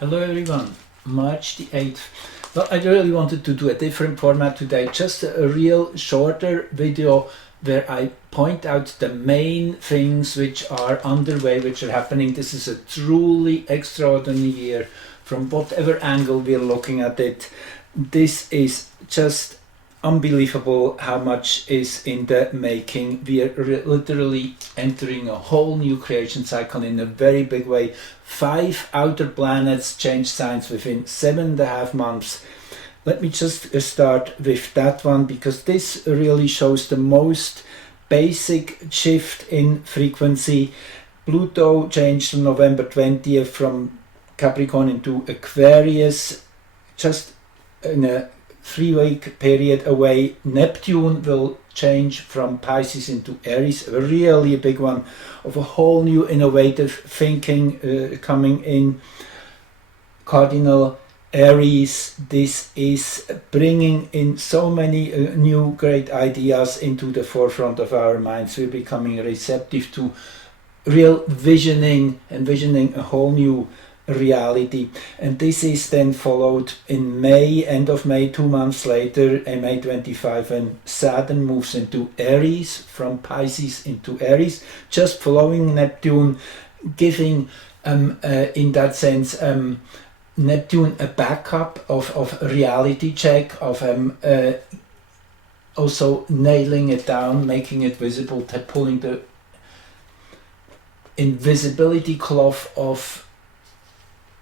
Hello everyone, March the 8th. Well, I really wanted to do a different format today, just a real shorter video where I point out the main things which are underway, which are happening. This is a truly extraordinary year from whatever angle we're looking at it. This is just unbelievable how much is in the making. We are literally entering a whole new creation cycle in a very big way. 5 outer planets change signs within 7.5 months. Let me just start with that one, because this really shows the most basic shift in frequency. Pluto changed on November 20th from Capricorn into Aquarius, just in a 3-week period away. Neptune will change from Pisces into Aries, really a big one, of a whole new innovative thinking coming in. Cardinal Aries, this is bringing in so many new great ideas into the forefront of our minds. We're becoming receptive to real envisioning a whole new reality. And this is then followed in May, end of May, 2 months later, May 25, and Saturn moves into Aries, from Pisces into Aries, just following Neptune, giving in that sense Neptune a backup of reality check, of also nailing it down, making it visible, pulling the invisibility cloak of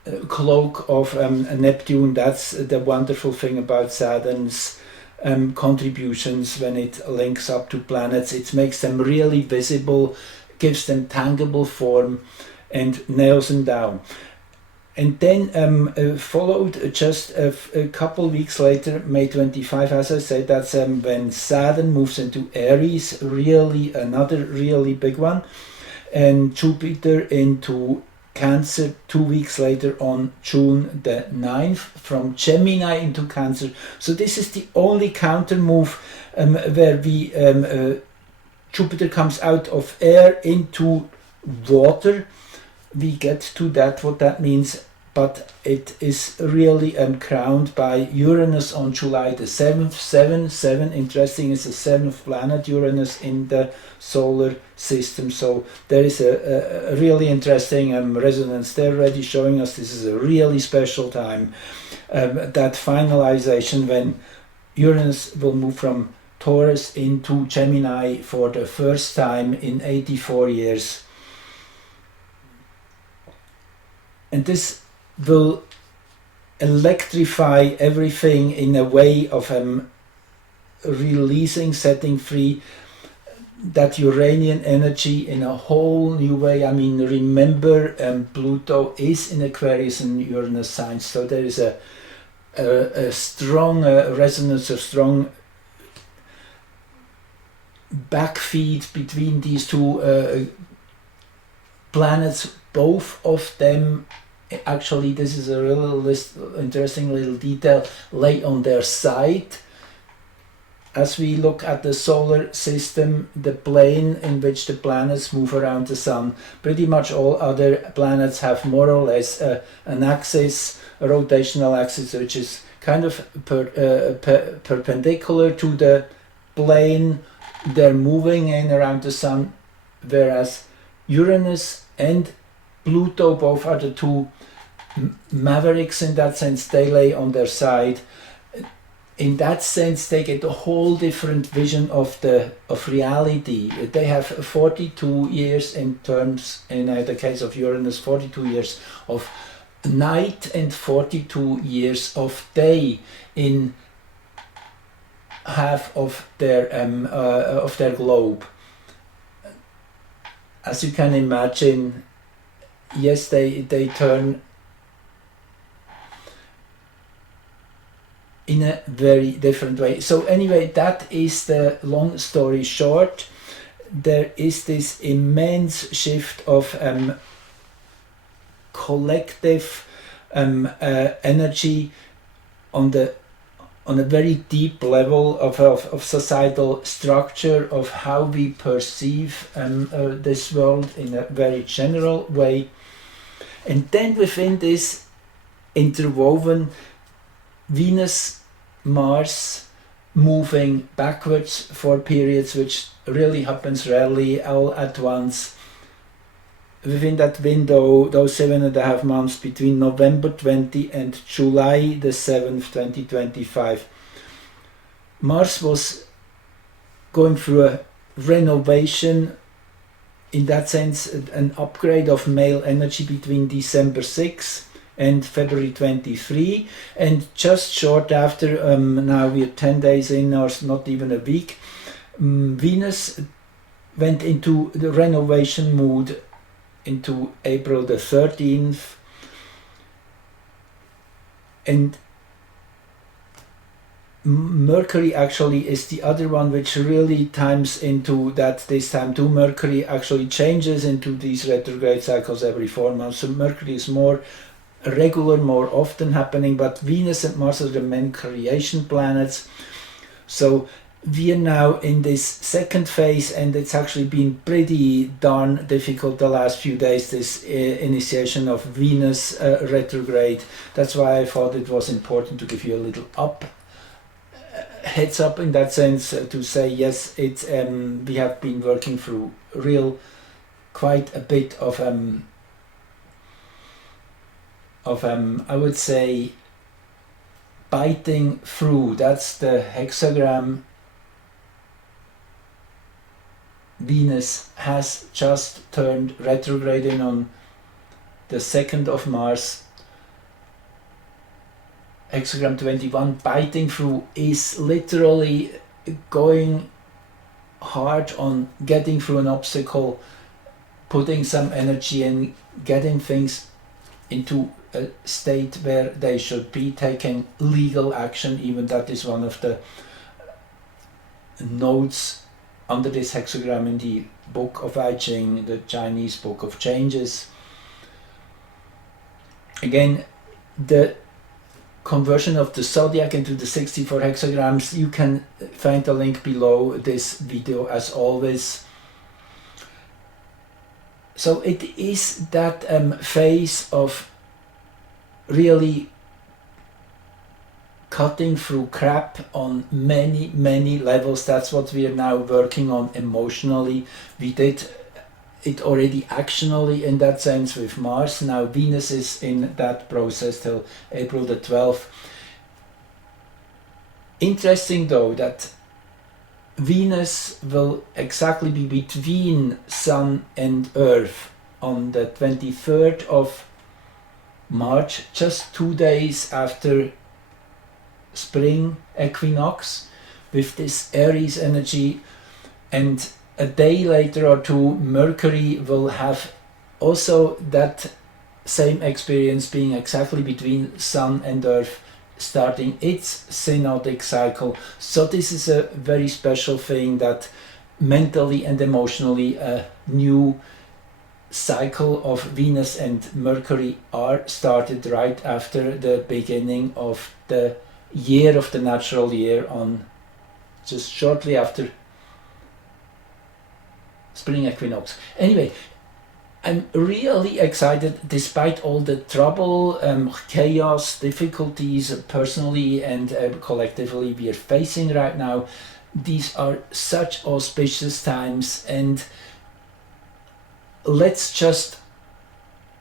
Neptune. That's the wonderful thing about Saturn's contributions. When it links up to planets, it makes them really visible, gives them tangible form, and nails them down. And then followed just a couple weeks later, May 25, as I said, that's when Saturn moves into Aries, really another really big one, and Jupiter into Cancer 2 weeks later on June the 9th, from Gemini into Cancer. So this is the only counter move where we Jupiter comes out of air into water. We get to that, what that means, but it is really crowned by Uranus on July the 7th. 7, interesting, is the 7th planet, Uranus, in the solar system. So there is a really interesting resonance there already, showing us this is a really special time. That finalization when Uranus will move from Taurus into Gemini for the first time in 84 years. And this will electrify everything in a way of releasing, setting free that Uranian energy in a whole new way. I mean, remember, Pluto is in Aquarius and Uranus signs, so there is a strong resonance, a strong backfeed between these two planets. Both of them, actually, this is a really interesting little detail, lay on their side. As we look at the solar system, the plane in which the planets move around the sun, pretty much all other planets have more or less an axis, a rotational axis, which is kind of perpendicular to the plane they're moving in around the sun, whereas Uranus and Pluto both are the two mavericks in that sense. They lay on their side. In that sense, they get a whole different vision of reality. They have 42 years in terms, in the case of Uranus, 42 years of night and 42 years of day in half of their globe. As you can imagine, yes, they turn in a very different way. So anyway, that is the long story short. There is this immense shift of collective energy on a very deep level of societal structure, of how we perceive this world in a very general way. And then within this interwoven. Venus, Mars moving backwards for periods, which really happens rarely all at once. Within that window, those 7.5 months between November 20 and July the 7th, 2025, Mars was going through a renovation, in that sense, an upgrade of male energy between December 6 and February 23, and just short after, now we're 10 days in, or not even a week, Venus went into the renovation mood into April the 13th, and Mercury actually is the other one which really times into that this time too. Mercury actually changes into these retrograde cycles every 4 months, so Mercury is more regular, more often happening, but Venus and Mars are the main creation planets. So we are now in this second phase, and it's actually been pretty darn difficult the last few days, this initiation of Venus retrograde. That's why I thought it was important to give you a little heads up in that sense, to say yes, it's we have been working through quite a bit of I would say biting through. That's the hexagram. Venus has just turned retrograde in on the 2nd of Mars. Hexagram 21, biting through, is literally going hard on getting through an obstacle, putting some energy in, getting things into a state where they should be, taking legal action. Even that is one of the notes under this hexagram in the Book of I Ching, the Chinese Book of Changes. Again, the conversion of the zodiac into the 64 hexagrams, you can find the link below this video as always. So it is that phase of really cutting through crap on many levels. That's what we are now working on emotionally. We did it already actionally in that sense with Mars. Now Venus is in that process till April the 12th. Interesting though that Venus will exactly be between Sun and Earth on the 23rd of March, just 2 days after spring equinox, with this Aries energy, and a day later or two Mercury will have also that same experience, being exactly between Sun and Earth, starting its synodic cycle. So this is a very special thing, that mentally and emotionally a new cycle of Venus and Mercury are started right after the beginning of the year, of the natural year, on just shortly after spring equinox. Anyway, I'm really excited despite all the trouble, chaos, difficulties personally and collectively we are facing right now. These are such auspicious times, and let's just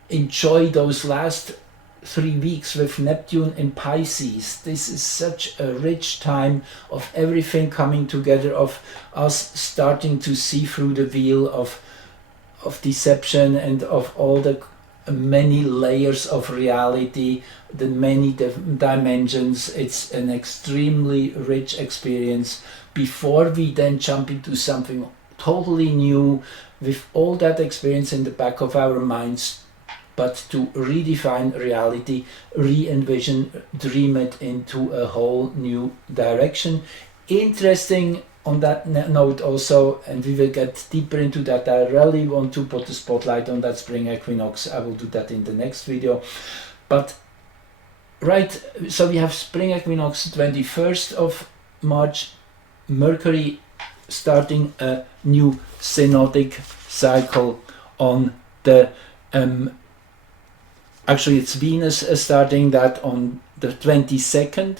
enjoy those last 3 weeks with Neptune in Pisces. This is such a rich time of everything coming together, of us starting to see through the veil of deception and of all the many layers of reality, the many dimensions. It's an extremely rich experience before we then jump into something totally new with all that experience in the back of our minds, but to redefine reality, re-envision, dream it into a whole new direction. Interesting on that note also, and we will get deeper into that. I really want to put the spotlight on that spring equinox. I will do that in the next video. But right, so we have spring equinox 21st of March, Mercury starting a new synodic cycle on the Actually, it's Venus starting that on the 22nd,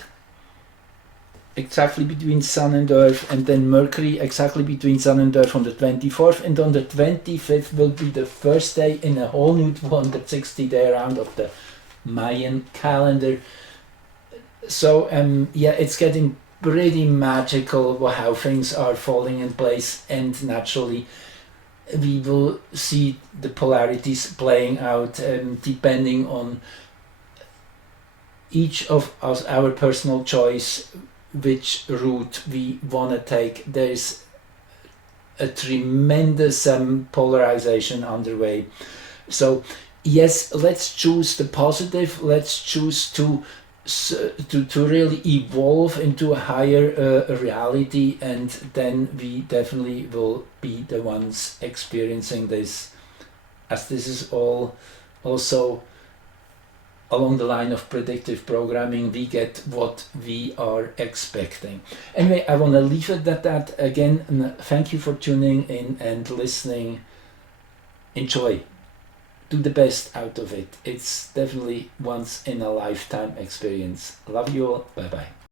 exactly between Sun and Earth, and then Mercury exactly between Sun and Earth on the 24th, and on the 25th will be the first day in a whole new 260-day round of the Mayan calendar. So yeah, it's getting pretty magical how things are falling in place, and naturally we will see the polarities playing out depending on each of us, our personal choice, which route we want to take. There's a tremendous polarization underway. So yes, let's choose the positive. Let's choose to really evolve into a higher reality, and then we definitely will be the ones experiencing this, as this is all also along the line of predictive programming. We get what we are expecting. Anyway, I want to leave it at that. Again, thank you for tuning in and listening. Enjoy. Do the best out of it. It's definitely once in a lifetime experience. Love you all. Bye bye.